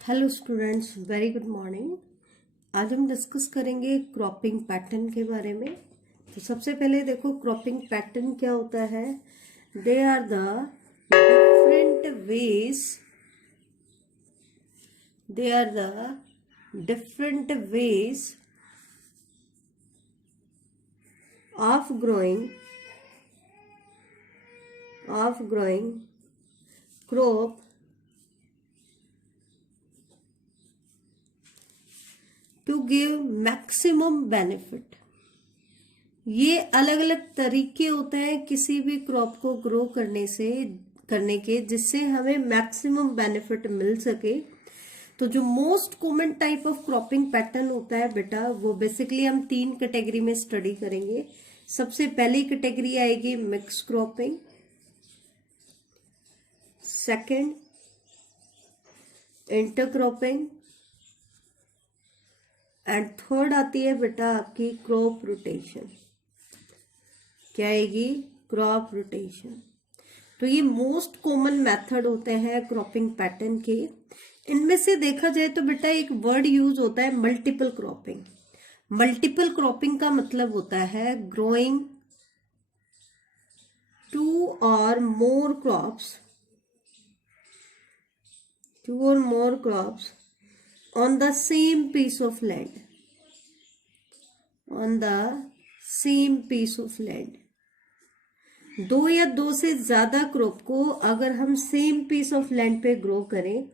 Hello students, very good morning. आज हम discuss करेंगे क्रॉपिंग पैटर्न के बारे में। तो सबसे पहले देखो, क्रॉपिंग पैटर्न क्या होता है। They are the different ways of growing crop to give maximum benefit. ये अलग अलग तरीके होते हैं किसी भी क्रॉप को ग्रो करने के जिससे हमें मैक्सिमम बेनिफिट मिल सके। तो जो most common type of cropping pattern होता है बेटा, वो बेसिकली हम 3 कैटेगरी में स्टडी करेंगे। सबसे पहली कैटेगरी आएगी mix cropping, second intercropping and third आती है बेटा आपकी क्रॉप रोटेशन। क्या आएगी? Crop rotation. तो ये मोस्ट कॉमन मेथड होते हैं क्रॉपिंग पैटर्न के। इनमें से देखा जाए तो बेटा एक वर्ड यूज होता है मल्टीपल क्रॉपिंग। मल्टीपल क्रॉपिंग का मतलब होता है growing 2 or more crops on the same piece of land। 2 या 2 से ज्यादा क्रॉप को अगर हम सेम पीस ऑफ लैंड पे ग्रो करें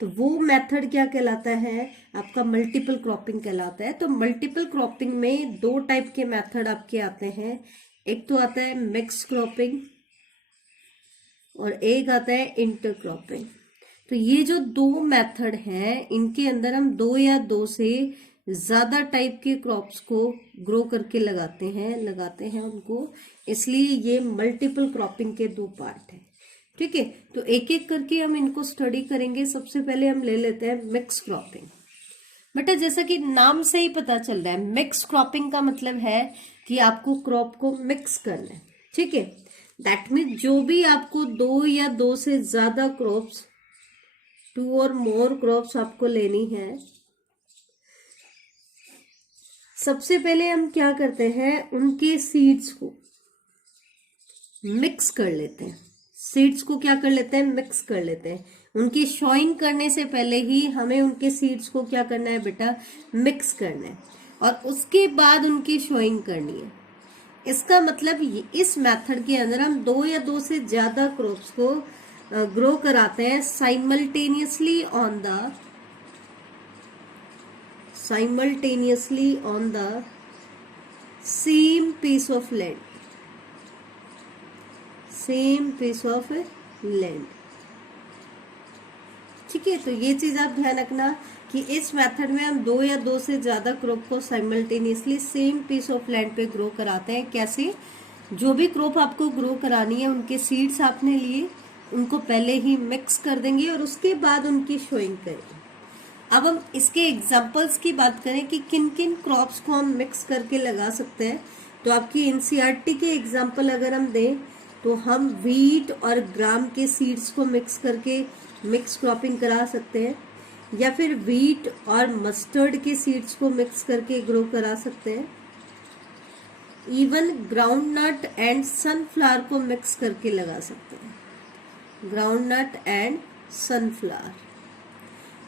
तो वो मेथड क्या कहलाता है? आपका मल्टीपल क्रॉपिंग कहलाता है। तो मल्टीपल क्रॉपिंग में 2 टाइप के मेथड आपके आते हैं। एक तो आता है मिक्स क्रॉपिंग और एक आता है इंटरक्रॉपिंग। तो ये जो 2 मेथड हैं, इनके अंदर हम 2 या 2 से ज्यादा टाइप के क्रॉप्स को ग्रो करके लगाते हैं उनको, इसलिए ये मल्टीपल क्रॉपिंग के 2 पार्ट हैं। ठीक है, तो एक एक करके हम इनको स्टडी करेंगे। सबसे पहले हम ले लेते हैं मिक्स क्रॉपिंग। बेटा जैसा कि नाम से ही पता चल रहा है, मिक्स क्रॉपिंग का मतलब है कि आपको क्रॉप को मिक्स करना है। ठीक है, दैट मीन जो भी आपको 2 या 2 से ज्यादा क्रॉप्स, 2 और मोर क्रॉप्स आपको लेनी है, सबसे पहले हम क्या करते हैं, उनके सीड्स को मिक्स कर लेते हैं। सीड्स को क्या कर लेते हैं? मिक्स कर लेते हैं। उनकी शॉइंग करने से पहले ही हमें उनके सीड्स को क्या करना है बेटा? मिक्स करना है, और उसके बाद उनकी शॉइंग करनी है। इसका मतलब इस मेथड के अंदर हम 2 या 2 से ज्यादा क्रॉप्स को ग्रो कराते हैं simultaneously on the same piece of land. ठीक है, तो ये चीज आप ध्यान रखना कि इस मेथड में हम 2 या 2 से ज्यादा क्रॉप को simultaneously same piece of land पे ग्रो कराते हैं। कैसे? जो भी क्रॉप आपको ग्रो करानी है, उनके सीड्स आपने लिए, उनको पहले ही मिक्स कर देंगे और उसके बाद उनकी शोइंग करेंगे। अब हम इसके एग्जाम्पल्स की बात करें कि किन किन क्रॉप्स को हम मिक्स करके लगा सकते हैं, तो आपकी एनसीईआरटी के एग्जाम्पल अगर हम दें तो हम व्हीट और ग्राम के सीड्स को मिक्स करके मिक्स क्रॉपिंग करा सकते हैं, या फिर व्हीट और मस्टर्ड के सीड्स को मिक्स करके ग्रो करा सकते हैं। इवन ग्राउंडनट एंड सनफ्लावर को मिक्स करके लगा सकते हैं। ग्राउंडनट एंड सनफ्लावर,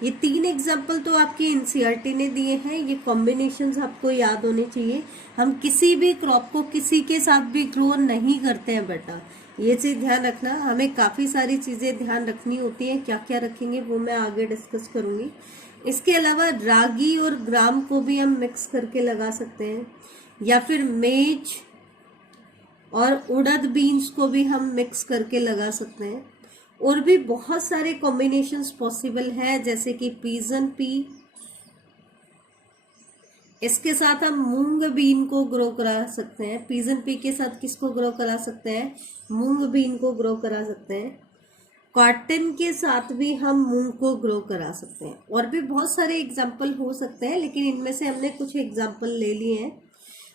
ये 3 एग्जाम्पल तो आपकी एनसीईआरटी ने दिए हैं। ये कॉम्बिनेशंस आपको याद होने चाहिए। हम किसी भी क्रॉप को किसी के साथ भी ग्रो नहीं करते हैं बेटा, ये चीज ध्यान रखना। हमें काफी सारी चीजें ध्यान रखनी होती हैं, क्या क्या रखेंगे वो मैं आगे डिस्कस करूंगी। इसके अलावा रागी और ग्राम को भी हम मिक्स करके लगा सकते हैं, या फिर मेज और उड़द बीन्स को भी हम मिक्स करके लगा सकते हैं। और भी बहुत सारे कॉम्बिनेशंस पॉसिबल है, जैसे कि पीजन पी, इसके साथ हम मूंग बीन को ग्रो करा सकते हैं। पीजन पी के साथ किसको ग्रो करा सकते हैं? मूंग बीन को ग्रो करा सकते हैं। कॉटन के साथ भी हम मूंग को ग्रो करा सकते हैं। और भी बहुत सारे एग्जाम्पल हो सकते हैं, लेकिन इनमें से हमने कुछ एग्जाम्पल ले लिए हैं।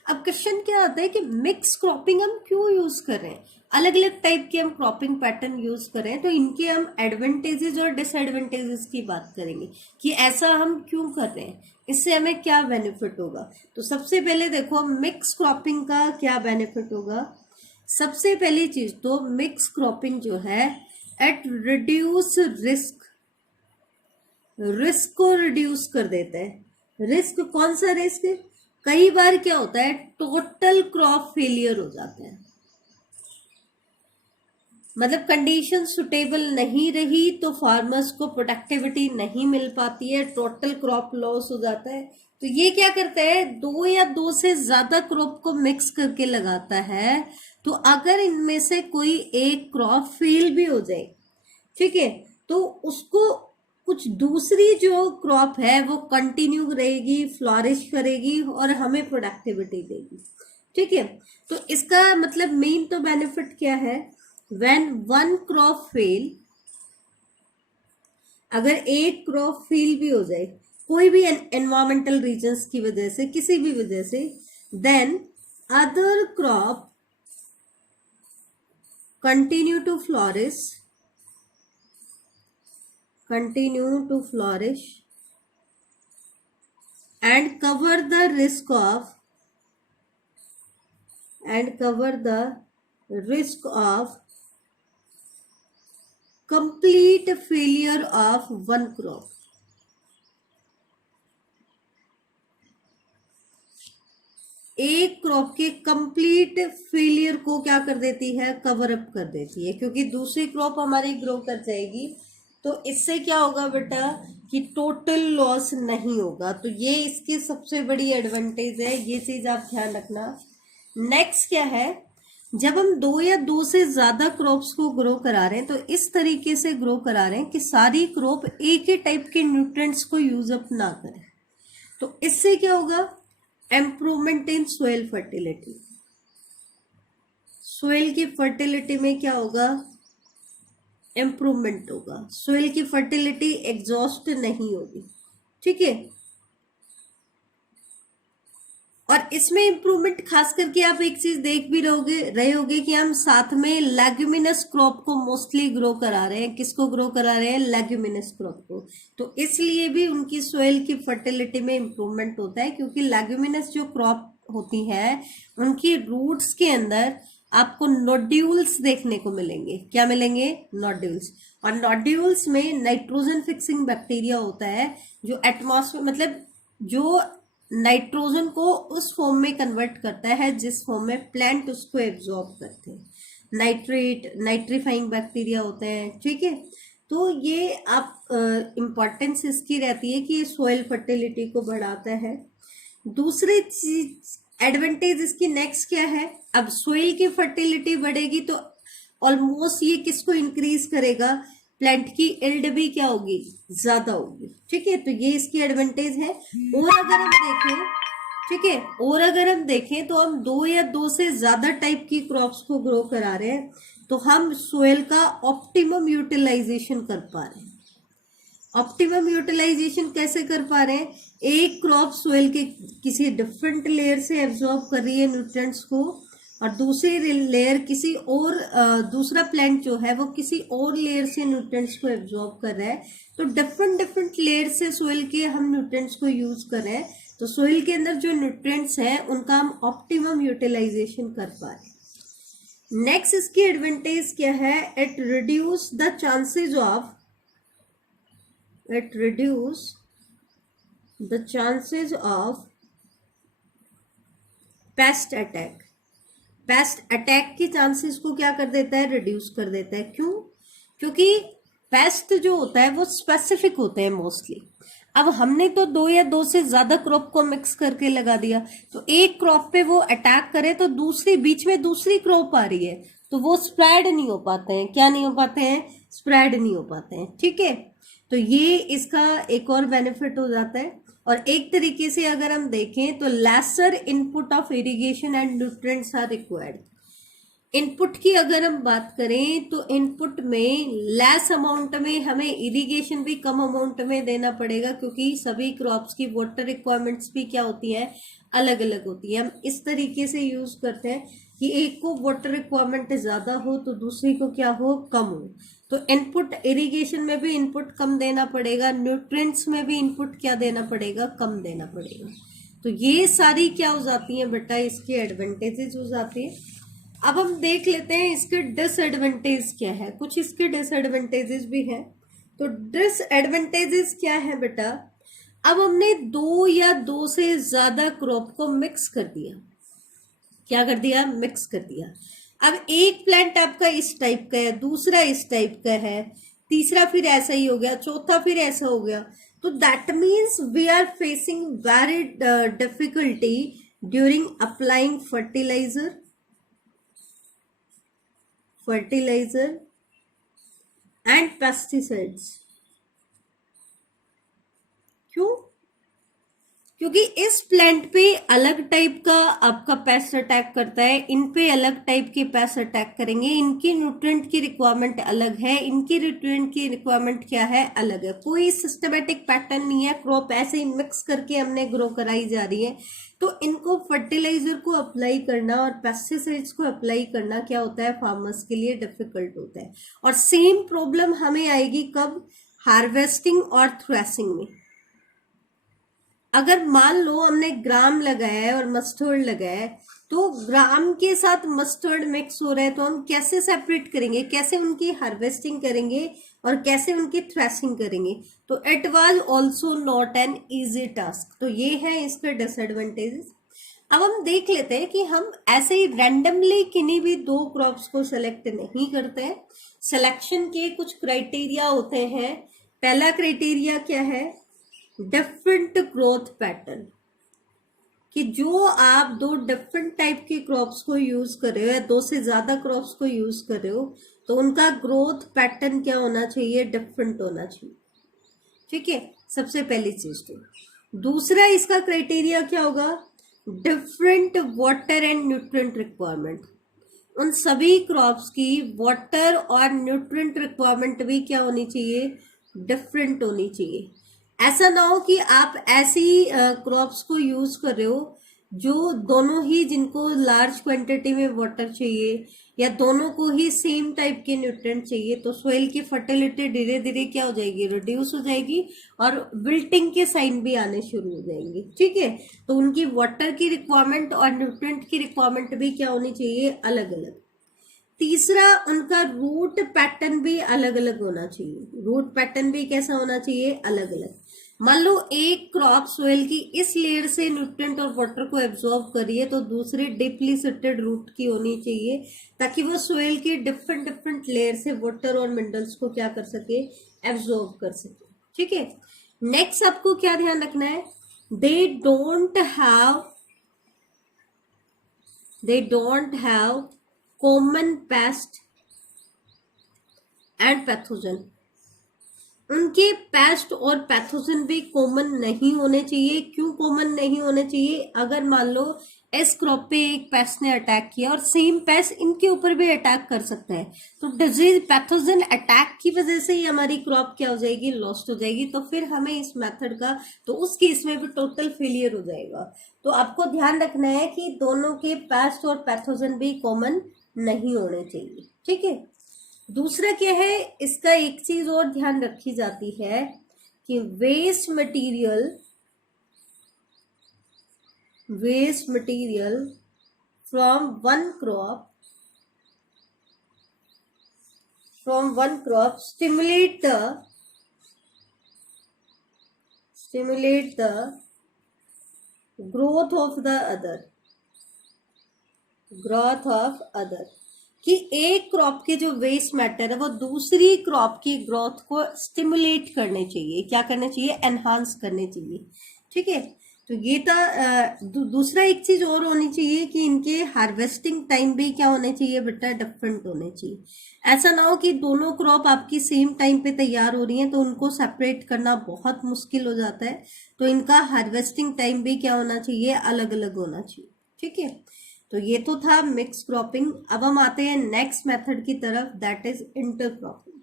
अब क्वेश्चन क्या आता है कि मिक्स क्रॉपिंग हम क्यों यूज कर रहे हैं? अलग अलग टाइप के हम क्रॉपिंग पैटर्न यूज करें तो इनके हम एडवांटेजेस और डिसएडवांटेजेस की बात करेंगे कि ऐसा हम क्यों कर रहे हैं, इससे हमें क्या बेनिफिट होगा। तो सबसे पहले देखो मिक्स क्रॉपिंग का क्या बेनिफिट होगा। सबसे पहली चीज तो मिक्स क्रॉपिंग जो है एट रिड्यूस रिस्क, रिस्क को रिड्यूस कर देता है। रिस्क कौन सा रिस्क? कई बार क्या होता है टोटल क्रॉप फेलियर हो जाता है, मतलब कंडीशन सुटेबल नहीं रही तो फार्मर्स को प्रोडक्टिविटी नहीं मिल पाती है, टोटल क्रॉप लॉस हो जाता है। तो ये क्या करता है, दो या दो से ज्यादा क्रॉप को मिक्स करके लगाता है। तो अगर इनमें से कोई एक क्रॉप फेल भी हो जाए, ठीक है, तो उसको कुछ दूसरी जो क्रॉप है वो कंटिन्यू रहेगी, फ्लॉरिश करेगी और हमें प्रोडक्टिविटी देगी। ठीक है, तो इसका मतलब मेन तो बेनिफिट क्या है, when one crop fail, अगर एक क्रॉप फेल भी हो जाए कोई भी एनवायरमेंटल रीजंस की वजह से, किसी भी वजह से, then other crop continue to flourish, and cover the risk of complete failure of one crop। एक क्रॉप के कंप्लीट फेलियर को क्या कर देती है, कवर अप कर देती है, क्योंकि दूसरी क्रॉप हमारी ग्रो कर जाएगी। तो इससे क्या होगा बेटा कि टोटल लॉस नहीं होगा। तो ये इसकी सबसे बड़ी एडवांटेज है, ये चीज आप ध्यान रखना। नेक्स्ट क्या है, जब हम दो या दो से ज्यादा क्रॉप्स को ग्रो करा रहे हैं तो इस तरीके से ग्रो करा रहे हैं कि सारी क्रॉप एक ही टाइप के न्यूट्रिएंट्स को यूज अप ना करें। तो इससे क्या होगा, improvement in soil fertility. Soil की फर्टिलिटी में क्या होगा, इम्प्रूवमेंट होगा, सोइल की फर्टिलिटी एग्जॉस्ट नहीं होगी। ठीक है, और इसमें इम्प्रूवमेंट खास करके आप एक चीज देख भी रहे होगे कि हम साथ में लेग्यूमिनस क्रॉप को मोस्टली ग्रो करा रहे हैं। किसको ग्रो करा रहे हैं, लेग्यूमिनस क्रॉप को। तो इसलिए भी उनकी सोइल की फर्टिलिटी में इम्प्रूवमेंट होता है, क्योंकि लेग्यूमिनस जो क्रॉप होती है उनकी रूट्स के अंदर आपको नोड्यूल्स देखने को मिलेंगे। क्या मिलेंगे, नोड्यूल्स। और नोड्यूल्स में नाइट्रोजन फिक्सिंग बैक्टीरिया होता है जो एटमॉस्फेयर, मतलब जो नाइट्रोजन को उस फॉर्म में कन्वर्ट करता है जिस फॉर्म में प्लांट उसको एब्जॉर्ब करते हैं। नाइट्रीफाइंग बैक्टीरिया होते हैं। ठीक है, तो ये आप इम्पोर्टेंस इसकी रहती है कि ये सॉइल फर्टिलिटी को बढ़ाता है। दूसरी चीज एडवांटेज इसकी नेक्स्ट क्या है, अब सोइल की फर्टिलिटी बढ़ेगी तो ऑलमोस्ट ये किसको इंक्रीज करेगा, प्लांट की इल्ड भी क्या होगी, ज्यादा होगी। ठीक है, तो ये इसकी एडवांटेज है। और अगर हम देखें, ठीक है, और अगर हम देखें तो हम दो या दो से ज्यादा टाइप की क्रॉप्स को ग्रो करा रहे हैं तो हम सोइल का ऑप्टिमम यूटिलाइजेशन कर पा रहे हैं। ऑप्टिमम यूटिलाइजेशन कैसे कर पा रहे हैं, एक क्रॉप सोइल के किसी डिफरेंट लेयर से एब्जॉर्ब कर रही है न्यूट्रिएंट्स को, और दूसरी लेयर किसी और दूसरा प्लांट जो है वो किसी और लेयर से न्यूट्रिएंट्स को एब्जॉर्ब कर रहा है। तो डिफरेंट लेयर से सोइल के हम न्यूट्रिएंट्स को यूज कर रहे हैं, तो सोइल के अंदर जो न्यूट्रिएंट्स हैं उनका हम ऑप्टिमम यूटिलाइजेशन कर पा रहे हैं। नेक्स्ट इसकी एडवांटेज क्या है, it reduce the chances of paste attack. Paste attack के चांसेस को क्या कर देता है, रिड्यूस कर देता है। क्यों, क्योंकि पेस्ट जो होता है वो स्पेसिफिक होते हैं मोस्टली। अब हमने तो दो या दो से ज्यादा क्रॉप को मिक्स करके लगा दिया, तो एक क्रॉप पे वो अटैक करे तो दूसरी बीच में दूसरी क्रॉप आ रही है तो वो स्प्रेड नहीं हो पाते हैं। क्या नहीं हो पाते हैं, स्प्रेड नहीं हो पाते हैं। ठीक है, तो ये इसका एक और बेनिफिट हो जाता है। और एक तरीके से अगर हम देखें तो lesser input of irrigation and nutrients are required. Input की अगर हम बात करें तो इनपुट में लेस अमाउंट में हमें इरिगेशन भी कम अमाउंट में देना पड़ेगा, क्योंकि सभी क्रॉप्स की वाटर रिक्वायरमेंट्स भी क्या होती है, अलग अलग होती है। हम इस तरीके से यूज करते हैं कि एक को वाटर रिक्वायरमेंट ज्यादा हो तो दूसरी को क्या हो, कम हो। तो इनपुट इरिगेशन में भी इनपुट कम देना पड़ेगा, न्यूट्रिएंट्स में भी इनपुट क्या देना पड़ेगा, कम देना पड़ेगा। तो ये सारी क्या हो जाती है बेटा, इसके एडवांटेजेस हो जाती है। अब हम देख लेते हैं इसके डिसएडवांटेज क्या है। कुछ इसके डिसएडवांटेजेस भी हैं। तो डिसएडवांटेजेस क्या है बेटा, अब हमने दो या दो से ज्यादा क्रॉप को मिक्स कर दिया। क्या कर दिया, मिक्स कर दिया। अब एक प्लांट आपका इस टाइप का है, दूसरा इस टाइप का है, तीसरा फिर ऐसा ही हो गया, चौथा फिर ऐसा हो गया। तो that means we are facing very difficulty during applying fertilizer and pesticides। क्यों? क्योंकि इस प्लांट पे अलग टाइप का आपका पेस्ट अटैक करता है, इन पे अलग टाइप के पेस्ट अटैक करेंगे, इनकी न्यूट्रिएंट की रिक्वायरमेंट अलग है, इनकी न्यूट्रिएंट की रिक्वायरमेंट क्या है, अलग है। कोई सिस्टमेटिक पैटर्न नहीं है, क्रॉप ऐसे ही मिक्स करके हमने ग्रो कराई जा रही है। तो इनको फर्टिलाइजर को अप्लाई करना और पेस्टिसाइड्स को अप्लाई करना क्या होता है, फार्मर्स के लिए डिफिकल्ट होता है। और सेम प्रॉब्लम हमें आएगी कब, हार्वेस्टिंग और थ्रेसिंग में। अगर मान लो हमने ग्राम लगाया है और मस्टर्ड लगाया है, तो ग्राम के साथ मस्टर्ड मिक्स हो रहा है, तो हम कैसे सेपरेट करेंगे, कैसे उनकी हार्वेस्टिंग करेंगे और कैसे उनकी थ्रेसिंग करेंगे। तो it was also not an easy task. तो ये है इसके डिसएडवांटेजेस। अब हम देख लेते हैं कि हम ऐसे ही रैंडमली किन्हीं भी दो क्रॉप्स को सेलेक्ट नहीं करते हैं। सिलेक्शन के कुछ क्राइटेरिया होते हैं। पहला क्राइटेरिया क्या है, डिफरेंट ग्रोथ पैटर्न, कि जो आप दो डिफरेंट टाइप के क्रॉप्स को यूज कर रहे हो या दो से ज्यादा क्रॉप्स को यूज कर रहे हो, तो उनका ग्रोथ पैटर्न क्या होना चाहिए, डिफरेंट होना चाहिए। ठीक है, सबसे पहली चीज। तो दूसरा इसका क्राइटेरिया क्या होगा, different water and nutrient requirement. उन सभी क्रॉप्स की वाटर और न्यूट्रिएंट रिक्वायरमेंट भी क्या होनी चाहिए, डिफरेंट होनी चाहिए। ऐसा ना हो कि आप ऐसी क्रॉप्स को यूज कर रहे हो जो दोनों ही, जिनको लार्ज क्वांटिटी में वाटर चाहिए या दोनों को ही सेम टाइप के न्यूट्रिएंट चाहिए, तो सोइल की फर्टिलिटी धीरे धीरे क्या हो जाएगी, रिड्यूस हो जाएगी और विल्टिंग के साइन भी आने शुरू हो जाएंगे। ठीक है, तो उनकी वाटर की रिक्वायरमेंट और न्यूट्रिएंट की रिक्वायरमेंट भी क्या होनी चाहिए, अलग अलग। तीसरा, उनका रूट पैटर्न भी अलग अलग होना चाहिए। रूट पैटर्न भी कैसा होना चाहिए, अलग अलग। मान लो एक क्रॉप सोइल की इस लेयर से न्यूट्रिएंट और वाटर को एब्जॉर्ब करिए, तो दूसरी डीपली सिटेड रूट की होनी चाहिए, ताकि वो सोइल की डिफरेंट डिफरेंट लेयर से वाटर और मिनरल्स को क्या कर सके, एब्जॉर्ब कर सके। ठीक है, नेक्स्ट आपको क्या ध्यान रखना है, they don't have common paste and pathogen. उनके पेस्ट और पैथोजन भी कॉमन नहीं होने चाहिए। क्यों कॉमन नहीं होने चाहिए, अगर मान लो इस क्रॉप पे एक पेस्ट ने अटैक किया और सेम पेस्ट इनके ऊपर भी अटैक कर सकता है, तो डिजीज पैथोजन अटैक की वजह से ही हमारी क्रॉप क्या हो जाएगी, लॉस्ट हो जाएगी। तो फिर हमें इस मेथड का, तो उस केस में भी टोटल फेलियर हो जाएगा। तो आपको ध्यान रखना है कि दोनों के पेस्ट और पैथोजन भी कॉमन नहीं होने चाहिए। ठीक है, दूसरा क्या है, इसका एक चीज और ध्यान रखी जाती है कि waste material from one crop stimulate the growth of other, कि एक क्रॉप के जो वेस्ट मैटर है वो दूसरी क्रॉप की ग्रोथ को स्टिमुलेट करने चाहिए। क्या करने चाहिए, एनहांस करने चाहिए। ठीक है, तो ये था। दूसरा एक चीज और होनी चाहिए कि इनके हार्वेस्टिंग टाइम भी क्या होने चाहिए बेटा, डिफरेंट होने चाहिए। ऐसा ना हो कि दोनों क्रॉप आपकी सेम टाइम पे तैयार हो रही हैं, तो उनको सेपरेट करना बहुत मुश्किल हो जाता है। तो इनका हार्वेस्टिंग टाइम भी क्या होना चाहिए, अलग अलग होना चाहिए। ठीक है, तो ये तो था मिक्स क्रॉपिंग। अब हम आते हैं नेक्स्ट मेथड की तरफ, दैट इज इंटरक्रॉपिंग।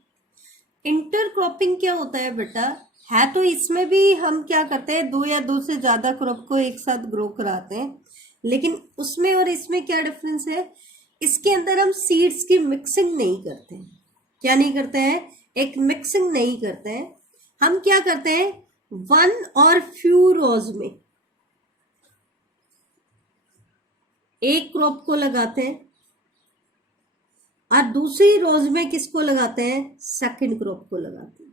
इंटरक्रॉपिंग क्या होता है बेटा, है तो इसमें भी हम क्या करते हैं, दो या दो से ज्यादा क्रॉप को एक साथ ग्रो कराते हैं, लेकिन उसमें और इसमें क्या डिफरेंस है, इसके अंदर हम सीड्स की मिक्सिंग नहीं करते हैं। क्या नहीं करते हैं? एक मिक्सिंग नहीं करते हैं। हम क्या करते हैं, वन और फ्यू रोज में एक क्रॉप को लगाते हैं और दूसरी रोज में किसको लगाते हैं, सेकंड क्रॉप को लगाते हैं,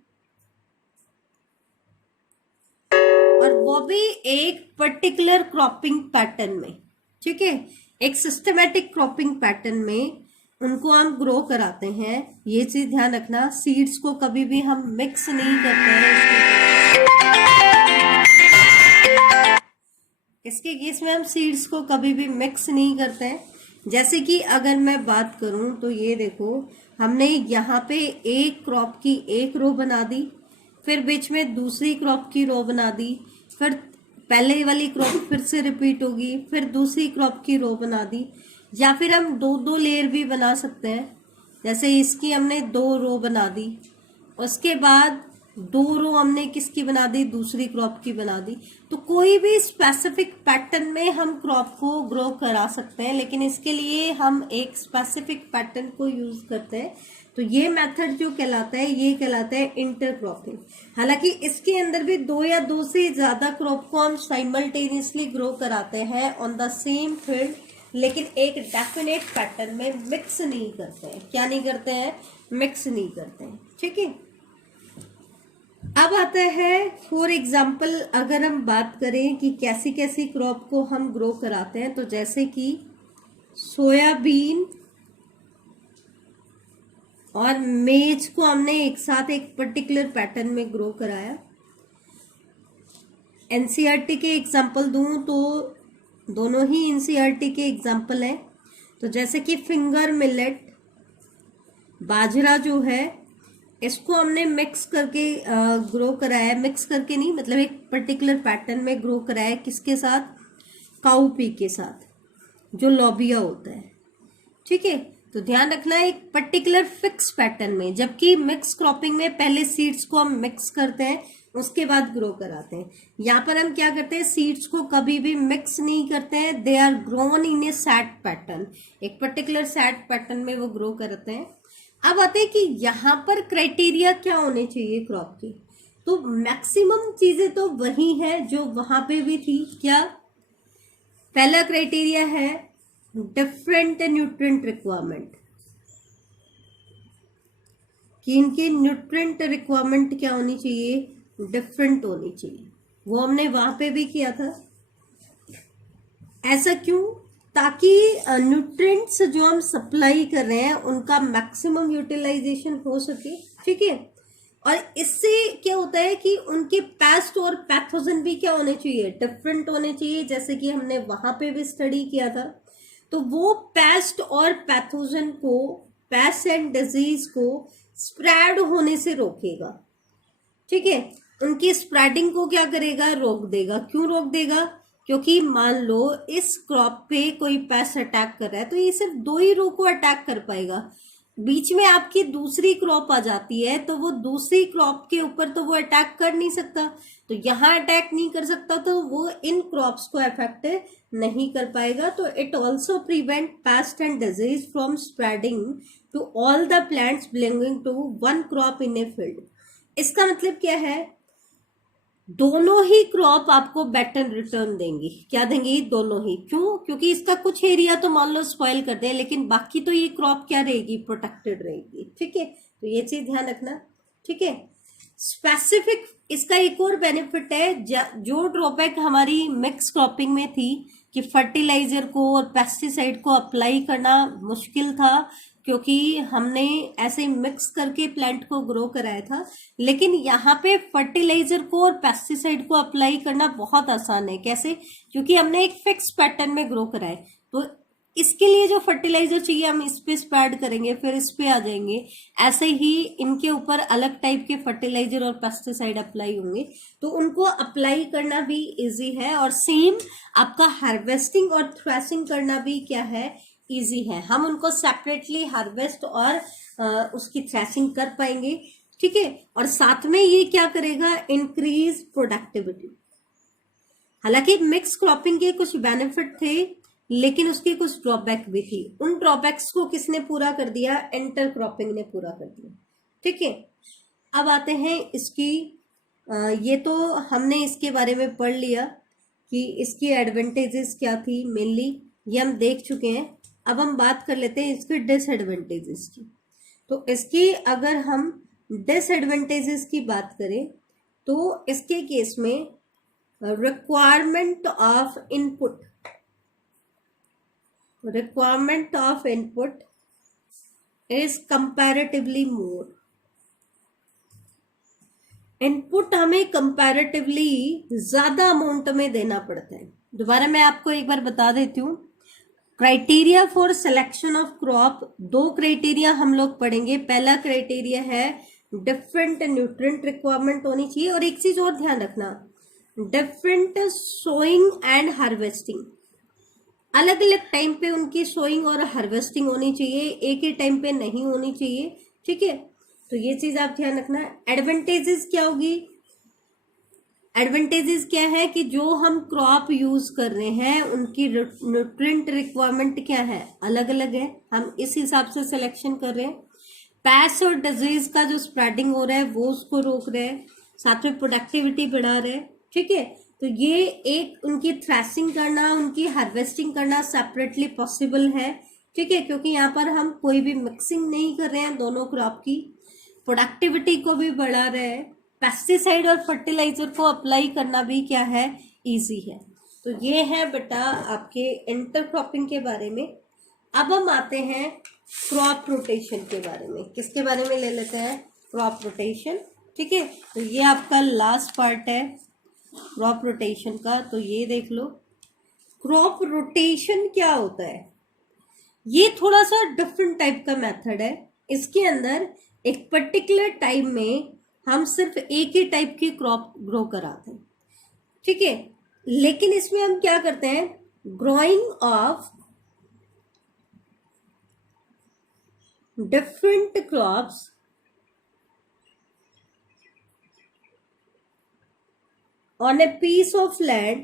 और वो भी एक पर्टिकुलर क्रॉपिंग पैटर्न में। ठीक है, एक सिस्टमेटिक क्रॉपिंग पैटर्न में उनको हम ग्रो कराते हैं। ये चीज ध्यान रखना, सीड्स को कभी भी हम मिक्स नहीं करते हैं। इसके केस में हम सीड्स को कभी भी मिक्स नहीं करते हैं। जैसे कि अगर मैं बात करूं तो ये देखो, हमने यहाँ पे एक क्रॉप की एक रो बना दी, फिर बीच में दूसरी क्रॉप की रो बना दी, फिर पहले वाली क्रॉप फिर से रिपीट होगी, फिर दूसरी क्रॉप की रो बना दी, या फिर हम दो दो लेयर भी बना सकते हैं। जैसे इसकी हमने दो रो बना दी, उसके बाद दो रो हमने किसकी बना दी, दूसरी क्रॉप की बना दी। तो कोई भी स्पेसिफिक पैटर्न में हम क्रॉप को ग्रो करा सकते हैं, लेकिन इसके लिए हम एक स्पेसिफिक पैटर्न को यूज करते हैं। तो ये मेथड जो कहलाता है, ये कहलाता है इंटरक्रॉपिंग। हालांकि इसके अंदर भी दो या दो से ज्यादा क्रॉप को हम साइमल्टेनियसली ग्रो कराते हैं ऑन द सेम फील्ड, लेकिन एक डेफिनेट पैटर्न में मिक्स नहीं करते हैं। क्या नहीं करते हैं, मिक्स नहीं करते हैं। ठीक है, अब आता है फॉर एग्जाम्पल, अगर हम बात करें कि कैसी कैसी क्रॉप को हम ग्रो कराते हैं, तो जैसे कि सोयाबीन और मेज को हमने एक साथ एक पर्टिकुलर पैटर्न में ग्रो कराया। एनसीईआरटी के एग्जाम्पल दूं तो दोनों ही एनसीईआरटी के एग्जाम्पल हैं। तो जैसे कि फिंगर मिलेट, बाजरा जो है, इसको हमने मिक्स करके ग्रो कराया। मिक्स करके नहीं, मतलब एक पर्टिकुलर पैटर्न में ग्रो कराया। किसके साथ, काउपी के साथ, जो लोबिया होता है। ठीक है, तो ध्यान रखना एक पर्टिकुलर फिक्स पैटर्न में, जबकि मिक्स क्रॉपिंग में पहले सीड्स को हम मिक्स करते हैं, उसके बाद ग्रो कराते हैं। यहाँ पर हम क्या करते हैं, सीड्स को कभी भी मिक्स नहीं करते हैं, they are grown in a set pattern, एक पर्टिकुलर सेट पैटर्न में वो ग्रो करते हैं। अब आते हैं कि यहाँ पर क्राइटेरिया क्या होने चाहिए क्रॉप की। तो मैक्सिमम चीजें तो वही है जो वहां पे भी थी। क्या, पहला क्राइटेरिया है डिफरेंट न्यूट्रिएंट रिक्वायरमेंट, कि इनकी न्यूट्रिएंट रिक्वायरमेंट क्या होनी चाहिए, डिफरेंट होनी चाहिए। वो हमने वहां पे भी किया था। ऐसा क्यों, ताकि न्यूट्रिएंट्स जो हम सप्लाई कर रहे हैं उनका मैक्सिमम यूटिलाइजेशन हो सके। ठीक है, और इससे क्या होता है कि उनके पेस्ट और पैथोजन भी क्या होने चाहिए, डिफरेंट होने चाहिए, जैसे कि हमने वहां पे भी स्टडी किया था। तो वो पेस्ट और पैथोजन को, पेस्ट एंड डिजीज को स्प्रेड होने से रोकेगा। ठीक है, उनकी स्प्रेडिंग को क्या करेगा, रोक देगा। क्यों रोक देगा, क्योंकि मान लो इस क्रॉप पे कोई पेस्ट अटैक कर रहा है, तो ये सिर्फ दो ही रो को अटैक कर पाएगा। बीच में आपकी दूसरी क्रॉप आ जाती है, तो वो दूसरी क्रॉप के ऊपर तो वो अटैक कर नहीं सकता। तो यहाँ अटैक नहीं कर सकता, तो वो इन क्रॉप्स को अफेक्ट नहीं कर पाएगा। तो it also prevent pest and disease from spreading to all the plants belonging to one crop in a field. इसका मतलब क्या है, दोनों ही क्रॉप आपको बेटर रिटर्न देंगी। क्या देंगी, दोनों ही। क्यों, क्योंकि इसका कुछ एरिया तो मान लो स्पॉइल कर दे, लेकिन बाकी तो ये क्रॉप क्या रहेगी, प्रोटेक्टेड रहेगी। ठीक है, तो ये चीज ध्यान रखना। ठीक है, स्पेसिफिक इसका एक और बेनिफिट है, जो ड्रॉबैक हमारी मिक्स क्रॉपिंग में थी कि फर्टिलाइजर को और पेस्टिसाइड को अप्लाई करना मुश्किल था, क्योंकि हमने ऐसे मिक्स करके प्लांट को ग्रो कराया था। लेकिन यहाँ पे फर्टिलाइजर को और पेस्टिसाइड को अप्लाई करना बहुत आसान है। कैसे, क्योंकि हमने एक फिक्स पैटर्न में ग्रो कराया। तो इसके लिए जो फर्टिलाइजर चाहिए हम इस पे स्प्रेड करेंगे, फिर इस पे आ जाएंगे। ऐसे ही इनके ऊपर अलग टाइप के फर्टिलाइजर और पेस्टिसाइड अप्लाई होंगे, तो उनको अप्लाई करना भी इजी है। और सेम आपका हार्वेस्टिंग और थ्रेसिंग करना भी क्या है, इजी है। हम उनको सेपरेटली हार्वेस्ट और उसकी थ्रेसिंग कर पाएंगे। ठीक है, और साथ में ये क्या करेगा, इंक्रीज प्रोडक्टिविटी। हालांकि मिक्स क्रॉपिंग के कुछ बेनिफिट थे, लेकिन उसकी कुछ ड्रॉबैक भी थी। उन ड्रॉबैक्स को किसने पूरा कर दिया? इंटरक्रॉपिंग ने पूरा कर दिया। ठीक है, अब आते हैं इसकी ये तो हमने इसके बारे में पढ़ लिया कि इसकी एडवांटेजेस क्या थी मेनली, ये हम देख चुके हैं। अब हम बात कर लेते हैं इसके डिसएडवांटेजेस की। तो इसकी अगर हम डिसएडवांटेजेस की बात करें तो इसके केस में requirement of input is comparatively more. Input हमें कंपैरेटिवली ज्यादा अमाउंट में देना पड़ता है। दोबारा मैं आपको एक बार बता देती हूँ, criteria for selection of crop, 2 criteria हम लोग पढ़ेंगे। पहला क्राइटेरिया है डिफरेंट न्यूट्रिएंट रिक्वायरमेंट होनी चाहिए, और एक चीज और ध्यान रखना, डिफरेंट सोइंग एंड हार्वेस्टिंग, अलग अलग टाइम पे उनकी सोइंग और हार्वेस्टिंग होनी चाहिए, एक ही टाइम पे नहीं होनी चाहिए। ठीक है, तो ये चीज आप ध्यान रखना। एडवांटेजेस क्या होगी? एडवांटेजेस क्या है कि जो हम क्रॉप यूज कर रहे हैं उनकी न्यूट्रिएंट रिक्वायरमेंट क्या है, अलग अलग है, हम इस हिसाब से सिलेक्शन कर रहे हैं। पेस्ट और डिजीज का जो स्प्रेडिंग हो रहा है वो उसको रोक रहे हैं, साथ में प्रोडक्टिविटी बढ़ा रहे हैं। ठीक है, तो ये एक उनकी थ्रेसिंग करना, उनकी हार्वेस्टिंग करना सेपरेटली पॉसिबल है। ठीक है, क्योंकि यहाँ पर हम कोई भी मिक्सिंग नहीं कर रहे हैं दोनों क्रॉप की, प्रोडक्टिविटी को भी बढ़ा रहे हैं, पेस्टिसाइड और फर्टिलाइजर को अप्लाई करना भी क्या है, इजी है। तो ये है बेटा आपके इंटरक्रॉपिंग के बारे में। अब हम आते हैं क्रॉप रोटेशन के बारे में। किसके बारे में ले लेते हैं? Crop rotation. ठीक है, तो ये आपका लास्ट पार्ट है क्रॉप रोटेशन का, तो ये देख लो। क्रॉप रोटेशन क्या होता है? ये थोड़ा सा डिफरेंट टाइप का मेथड है। इसके अंदर एक पर्टिकुलर टाइम में हम सिर्फ एक ही टाइप की क्रॉप ग्रो कराते हैं। ठीक है, लेकिन इसमें हम क्या करते हैं? Growing of different crops on a piece of land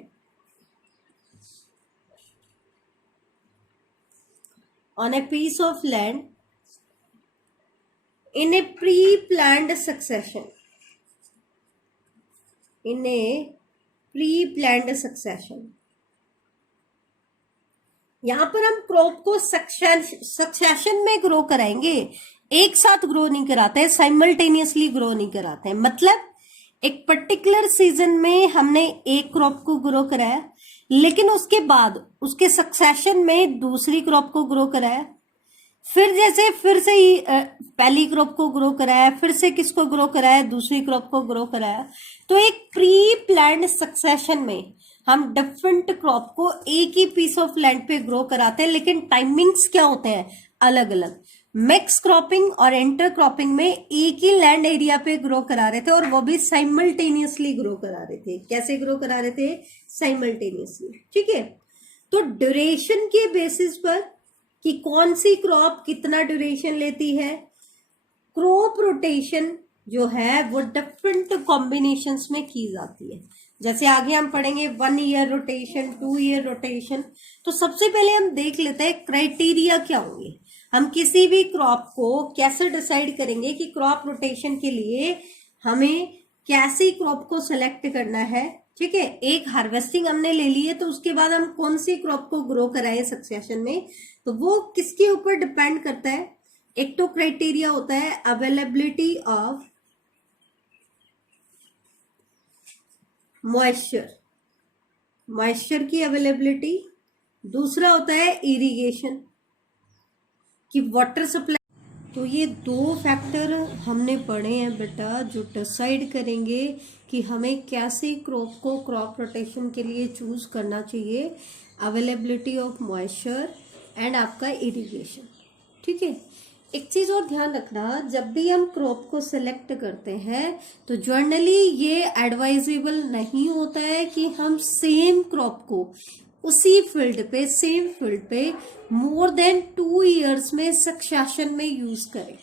in a pre-planned succession. यहां पर हम क्रॉप को सक्सेशन में ग्रो कराएंगे, एक साथ ग्रो नहीं कराते हैं, साइमल्टेनियसली ग्रो नहीं कराते हैं। मतलब एक पर्टिकुलर सीजन में हमने एक क्रॉप को ग्रो कराया, लेकिन उसके बाद उसके सक्सेशन में दूसरी क्रॉप को ग्रो कराया, फिर से ही पहली क्रॉप को ग्रो कराया, फिर से किसको ग्रो कराया? दूसरी क्रॉप को ग्रो कराया। तो एक प्री प्लान्ड सक्सेशन में हम डिफरेंट क्रॉप को एक ही पीस ऑफ लैंड पे ग्रो कराते हैं, लेकिन टाइमिंग्स क्या होते हैं? अलग अलग। मिक्स क्रॉपिंग और इंटर क्रॉपिंग में एक ही लैंड एरिया पे ग्रो करा रहे थे, और वो भी साइमल्टेनियसली ग्रो करा रहे थे। कैसे ग्रो करा रहे थे? साइमल्टेनियसली। ठीक है, तो ड्यूरेशन के बेसिस पर कि कौन सी क्रॉप कितना ड्यूरेशन लेती है, क्रॉप रोटेशन जो है वो डिफरेंट कॉम्बिनेशंस में की जाती है। जैसे आगे हम पढ़ेंगे 1 ईयर रोटेशन, 2 ईयर रोटेशन। तो सबसे पहले हम देख लेते हैं क्राइटेरिया क्या होंगे। हम किसी भी क्रॉप को कैसे डिसाइड करेंगे कि क्रॉप रोटेशन के लिए हमें कैसी क्रॉप को सिलेक्ट करना है। ठीक है, एक हार्वेस्टिंग हमने ले ली है, तो उसके बाद हम कौन सी क्रॉप को ग्रो कराए सक्सेशन में, तो वो किसके ऊपर डिपेंड करता है? एक तो क्राइटेरिया होता है अवेलेबिलिटी ऑफ मॉइस्चर की अवेलेबिलिटी, दूसरा होता है इरिगेशन कि वाटर सप्लाई। तो ये 2 फैक्टर हमने पढ़े हैं बेटा, जो डिसाइड करेंगे कि हमें कैसी क्रॉप को क्रॉप रोटेशन के लिए चूज करना चाहिए। अवेलेबिलिटी ऑफ मॉइस्चर एंड आपका इरिगेशन। ठीक है, एक चीज और ध्यान रखना, जब भी हम क्रॉप को सिलेक्ट करते हैं तो जनरली ये एडवाइजेबल नहीं होता है कि हम सेम क्रॉप को उसी सेम फील्ड पे मोर देन 2 इयर्स में सक्सेशन में यूज करें।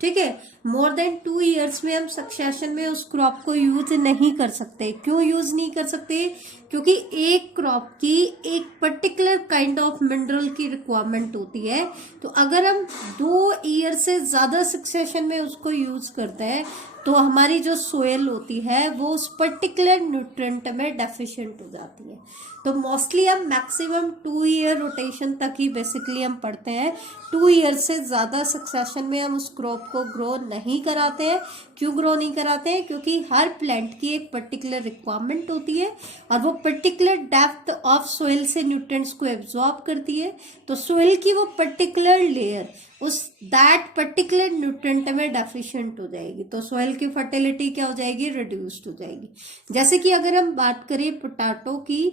ठीक है। मोर देन 2 इयर्स में हम सक्सेशन में उस क्रॉप को यूज नहीं कर सकते। क्यों यूज नहीं कर सकते? क्योंकि एक क्रॉप की एक पर्टिकुलर काइंड ऑफ मिनरल की रिक्वायरमेंट होती है। तो अगर हम 2 ईयर से ज्यादा सक्सेशन में उसको यूज करते हैं तो हमारी जो सोयल होती है वो उस पर्टिकुलर न्यूट्रिएंट में डेफिशिएंट हो जाती है। तो मोस्टली हम मैक्सिमम 2 ईयर रोटेशन तक ही बेसिकली हम पढ़ते हैं। 2 ईयर से ज्यादा सक्सेशन में हम उस क्रॉप को ग्रो नहीं कराते हैं। क्यों ग्रो नहीं कराते हैं? क्योंकि हर प्लांट की एक पर्टिकुलर रिक्वायरमेंट होती है और वो पर्टिकुलर डेप्थ ऑफ सोइल से न्यूट्रिएंट्स को एब्जॉर्ब करती है। तो सोइल की वो पर्टिकुलर लेयर उस दैट पर्टिकुलर न्यूट्रिएंट में डेफिशिएंट हो जाएगी। तो सोइल की फर्टिलिटी क्या हो जाएगी? रिड्यूस्ड हो जाएगी। जैसे कि अगर हम बात करें पोटैटो की,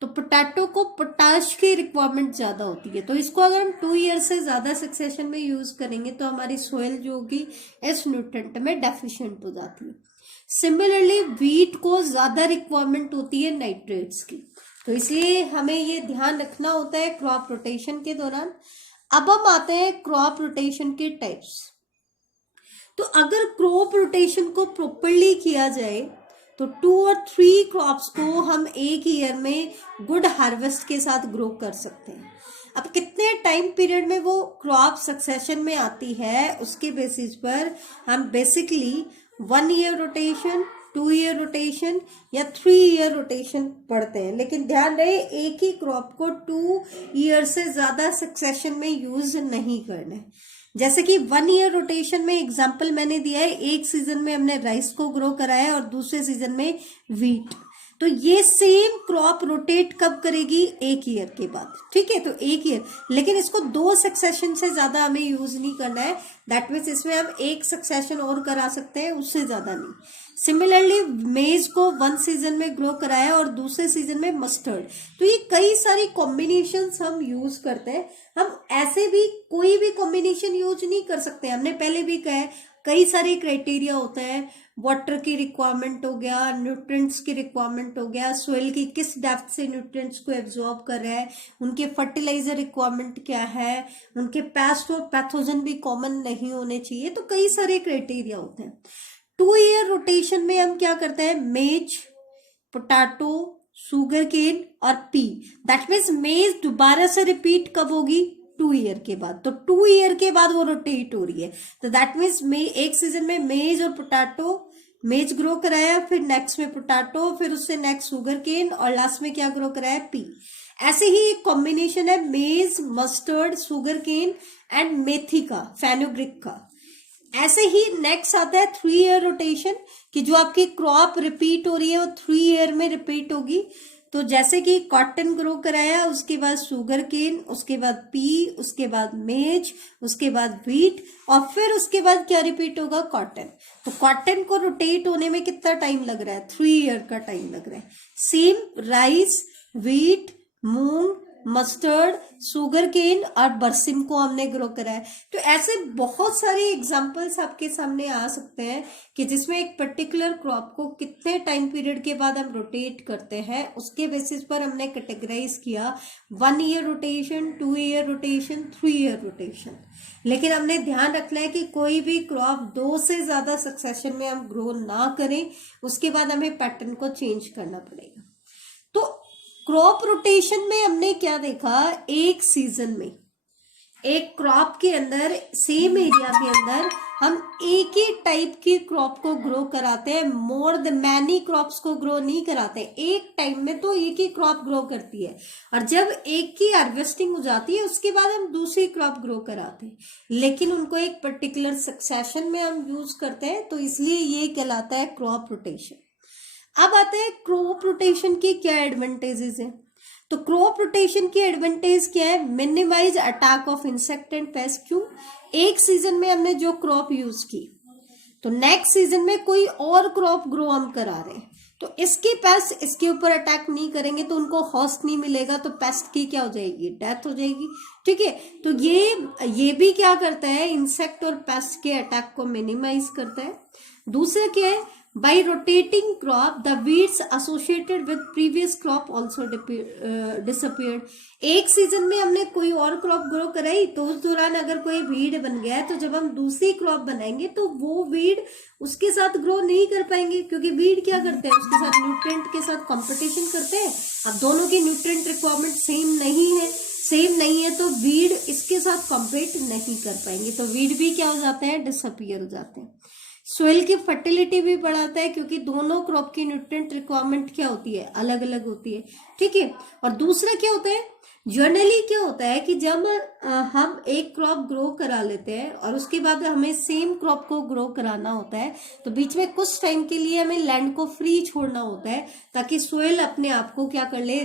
तो पोटैटो को पोटाश की रिक्वायरमेंट ज्यादा होती है। तो इसको अगर हम 2 ईयर से ज्यादा सक्सेशन में यूज करेंगे तो हमारी सोइल जो होगी इस न्यूट्रिएंट में डेफिशिएंट हो जाती है। सिमिलरली वीट को ज्यादा रिक्वायरमेंट होती है नाइट्रेट्स की। तो इसलिए हमें ये ध्यान रखना होता है क्रॉप रोटेशन के दौरान। अब हम आते हैं क्रॉप रोटेशन के टाइप्स। तो अगर क्रॉप रोटेशन को प्रॉपरली किया जाए तो 2 और 3 क्रॉप्स को हम एक ईयर में गुड हार्वेस्ट के साथ ग्रो कर सकते हैं। अब कितने टाइम पीरियड में वो क्रॉप सक्सेशन में आती है उसके बेसिस पर हम basically 1 year rotation, 2 year rotation या 3 ईयर रोटेशन पढ़ते हैं। लेकिन ध्यान रहे एक ही क्रॉप को 2 ईयर से ज्यादा सक्सेशन में यूज नहीं करना है। जैसे कि 1 ईयर रोटेशन में एग्जाम्पल मैंने दिया है, एक सीजन में हमने राइस को ग्रो कराया और दूसरे सीजन में वीट। तो ये सेम क्रॉप रोटेट कब करेगी? एक ईयर के बाद। ठीक है, तो एक ईयर, लेकिन इसको 2 सक्सेशन से ज्यादा हमें यूज नहीं करना है। दैट मीन्स इसमें हम एक सक्सेशन और करा सकते हैं, उससे ज्यादा नहीं। सिमिलरली मेज को 1 सीजन में ग्रो कराया और दूसरे सीजन में मस्टर्ड। तो ये कई सारी कॉम्बिनेशंस हम यूज करते हैं। हम ऐसे भी कोई भी कॉम्बिनेशन यूज नहीं कर सकते। हमने पहले भी कहा है कई सारे क्राइटेरिया होते हैं। वाटर की रिक्वायरमेंट हो गया, न्यूट्रिएंट्स की रिक्वायरमेंट हो गया, सोइल की किस डेप्थ से न्यूट्रिएंट्स को एब्जॉर्ब कर रहा है, उनके फर्टिलाइजर रिक्वायरमेंट क्या है, उनके पेस्ट और पैथोजन भी कॉमन नहीं होने चाहिए। तो कई सारे क्राइटेरिया होते हैं। 2 ईयर रोटेशन में हम क्या करते हैं? मेज, पोटैटो, सुगर केन और पी। दैट मीन्स मेज दोबारा से रिपीट कब होगी? 2 ईयर के बाद। तो 2 ईयर के बाद वो रोटेट हो रही है। तो दैट मीन्स एक सीजन में मेज और पोटैटो, मेज ग्रो कराया, फिर नेक्स्ट में पोटैटो, फिर उससे नेक्स्ट सुगर केन और लास्ट में क्या ग्रो कराया? पी। ऐसे ही एक कॉम्बिनेशन है मेज, मस्टर्ड, सुगर केन एंड मेथी का, फेनुग्रीक का। ऐसे ही नेक्स्ट आता है 3 ईयर रोटेशन कि जो आपकी क्रॉप रिपीट हो रही है वो 3 ईयर में रिपीट होगी। तो जैसे कि कॉटन ग्रो कराया, उसके बाद सुगर केन, उसके बाद पी, उसके बाद मेज, उसके बाद व्हीट और फिर उसके बाद क्या रिपीट होगा? कॉटन। तो कॉटन को रोटेट होने में कितना टाइम लग रहा है? 3 ईयर का टाइम लग रहा है। सेम राइस, व्हीट, मूंग, मस्टर्ड, सुगर केन और बरसिम को हमने ग्रो करा है। तो ऐसे बहुत सारे एग्जांपल्स आपके सामने आ सकते हैं कि जिसमें एक पर्टिकुलर क्रॉप को कितने टाइम पीरियड के बाद हम रोटेट करते हैं, उसके बेसिस पर हमने कैटेगराइज किया 1 year rotation, 2 year rotation, 3 year rotation. लेकिन हमने ध्यान रखना है कि कोई भी क्रॉप 2 से ज्यादा सक्सेशन में हम ग्रो ना करें, उसके बाद हमें पैटर्न को चेंज करना पड़ेगा। तो क्रॉप रोटेशन में हमने क्या देखा? एक सीजन में एक क्रॉप के अंदर, सेम एरिया के अंदर हम एक ही टाइप की क्रॉप को ग्रो कराते हैं, मोर द मैनी क्रॉप्स को ग्रो नहीं कराते। एक टाइम में तो एक ही क्रॉप ग्रो करती है और जब एक की हार्वेस्टिंग हो जाती है उसके बाद हम दूसरी क्रॉप ग्रो कराते हैं, लेकिन उनको एक पर्टिकुलर सक्सेशन में हम यूज करते हैं। तो इसलिए ये कहलाता है क्रॉप रोटेशन। अब आते हैं क्रॉप रोटेशन की क्या एडवांटेजेस हैं। तो क्रॉप रोटेशन की एडवांटेज क्या है? Minimize attack of insect and pest. क्यों? एक सीजन में हमने जो क्रॉप यूज की तो नेक्स्ट सीजन में कोई और क्रॉप ग्रो हम करा रहे हैं, तो इसके पेस्ट इसके ऊपर अटैक नहीं करेंगे तो उनको होस्ट नहीं मिलेगा, तो पेस्ट की क्या हो जाएगी? डेथ हो जाएगी। ठीक है, तो ये भी क्या करता है? इंसेक्ट और पेस्ट के अटैक को मिनिमाइज करता है। दूसरा क्या है? By rotating crop the weeds associated with previous crop also disappeared. एक सीजन में हमने कोई और क्रॉप ग्रो कराई तो उस दौरान अगर कोई वीड बन गया है तो जब हम दूसरी क्रॉप बनाएंगे तो वो वीड उसके साथ ग्रो नहीं कर पाएंगे, क्योंकि वीड क्या करते हैं, उसके साथ न्यूट्रिएंट के साथ कंपटीशन करते हैं। अब दोनों की न्यूट्रिएंट रिक्वायरमेंट सेम नहीं है तो वीड इसके साथ कम्पीट नहीं कर पाएंगे, तो वीड भी क्या हो जाते हैं, डिसअपियर हो जाते हैं। सोइल की फर्टिलिटी भी बढ़ाता है, क्योंकि दोनों क्रॉप की न्यूट्रिएंट रिक्वायरमेंट क्या होती है, अलग अलग होती है, ठीक है। और दूसरा क्या होता है, जनरली क्या होता है कि जब हम एक क्रॉप ग्रो करा लेते हैं और उसके बाद हमें सेम क्रॉप को ग्रो कराना होता है तो बीच में कुछ टाइम के लिए हमें लैंड को फ्री छोड़ना होता है ताकि सोइल अपने आप को क्या कर ले,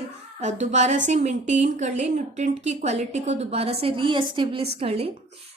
दोबारा से मेंटेन कर ले, न्यूट्रिएंट की क्वालिटी को दोबारा से रीएस्टेब्लिश कर ले।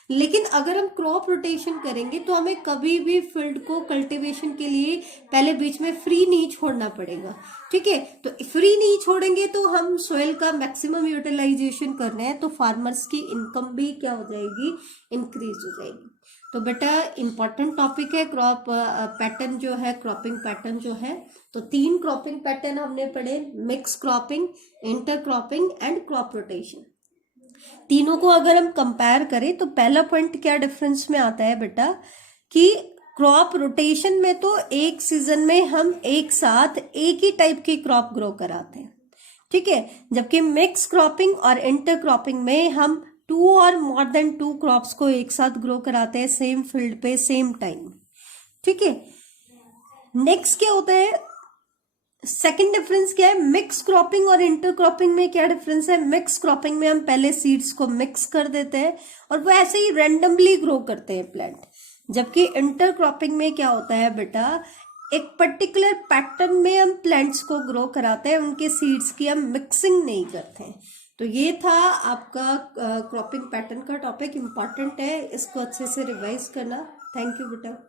लेकिन अगर हम क्रॉप रोटेशन करेंगे तो हमें कभी भी फील्ड को कल्टीवेशन के लिए पहले बीच में फ्री नहीं छोड़ना पड़ेगा, ठीक है। तो फ्री नहीं छोड़ेंगे तो हम सोइल का मैक्सिमम यूटिलाइजेशन कर रहे हैं, तो फार्मर्स की इनकम भी क्या हो जाएगी, इंक्रीज हो जाएगी। तो बेटा इंपॉर्टेंट टॉपिक है क्रॉप पैटर्न जो है, क्रॉपिंग पैटर्न जो है। तो 3 क्रॉपिंग पैटर्न हमने पढ़े, mix cropping, inter cropping and crop rotation. तीनों को अगर हम कंपेयर करें तो पहला पॉइंट क्या डिफरेंस में आता है बेटा कि क्रॉप रोटेशन में तो एक सीजन में हम एक साथ एक ही टाइप की क्रॉप ग्रो कराते हैं, ठीक है। जबकि मिक्स क्रॉपिंग और इंटर क्रॉपिंग में हम 2 और मोर देन 2 क्रॉप्स को एक साथ ग्रो कराते हैं सेम फील्ड पे सेम टाइम, ठीक है। नेक्स्ट क्या होता है, सेकेंड डिफरेंस क्या है, मिक्स क्रॉपिंग और इंटर क्रॉपिंग में क्या डिफरेंस है। मिक्स क्रॉपिंग में हम पहले सीड्स को मिक्स कर देते हैं और वो ऐसे ही रैंडमली ग्रो करते हैं प्लांट, जबकि इंटर क्रॉपिंग में क्या होता है बेटा, एक पर्टिकुलर पैटर्न में हम प्लांट्स को ग्रो कराते हैं, उनके सीड्स की हम मिक्सिंग नहीं करते हैं। तो ये था आपका क्रॉपिंग पैटर्न का टॉपिक, इंपॉर्टेंट है, इसको अच्छे से रिवाइज करना। थैंक यू बेटा।